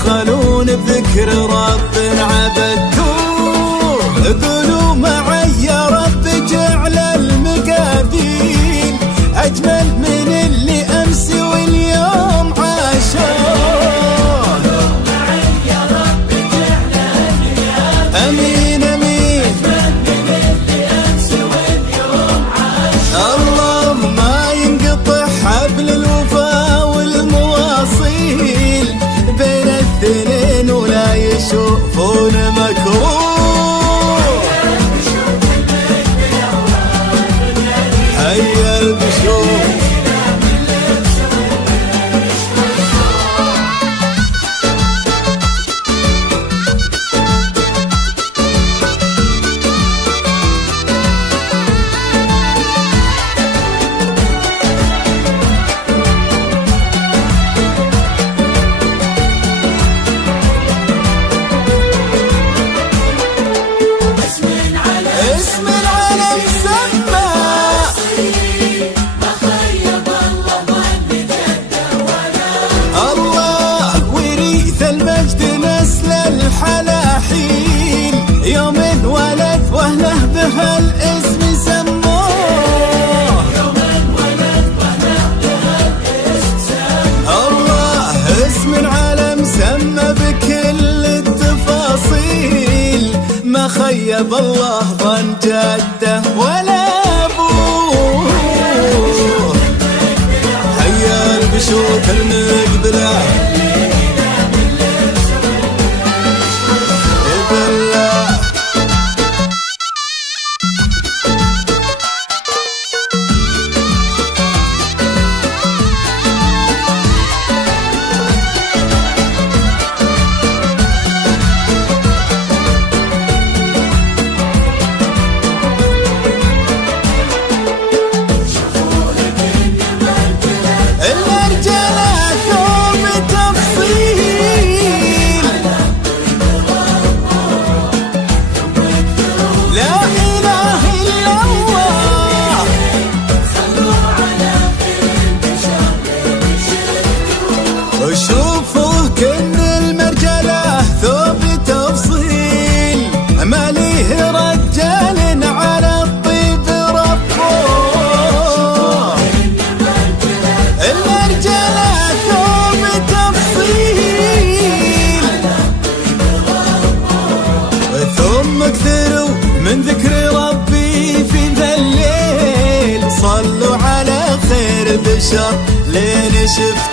تبخلون بذكر رب عبدتوه. قولوا معي يا رب جعل المقابيل أجمل من اللي أمس واليوم عاشوه. قولوا معي يا رب جعل المقابيل أمين أمين أجمل من اللي أمس واليوم عاشوه. اللهم ما ينقطع حبل الوفا والمواصيل بين الاثنين ولا يشوفون مكروه. هيا البشوف اسم العالم سمى الله وريث المجد نسل الحلاحيل يوم ولد واهله بهالاسم سموه. يوم ولد واهله بهالاسم سموه. الله اسم العالم سمى بكل التفاصيل ما خيب الله ظن جده ولا ابوه. هيا البشوت المقبله بالله. شوفوا كن المرجلة ثوب تفصيل ما ليه رجال على الطيب ربوه. المرجلة ثوب تفصيل ثم اكثروا من ذكر ربي في ذا الليل. صلوا على خير بشر لين شفت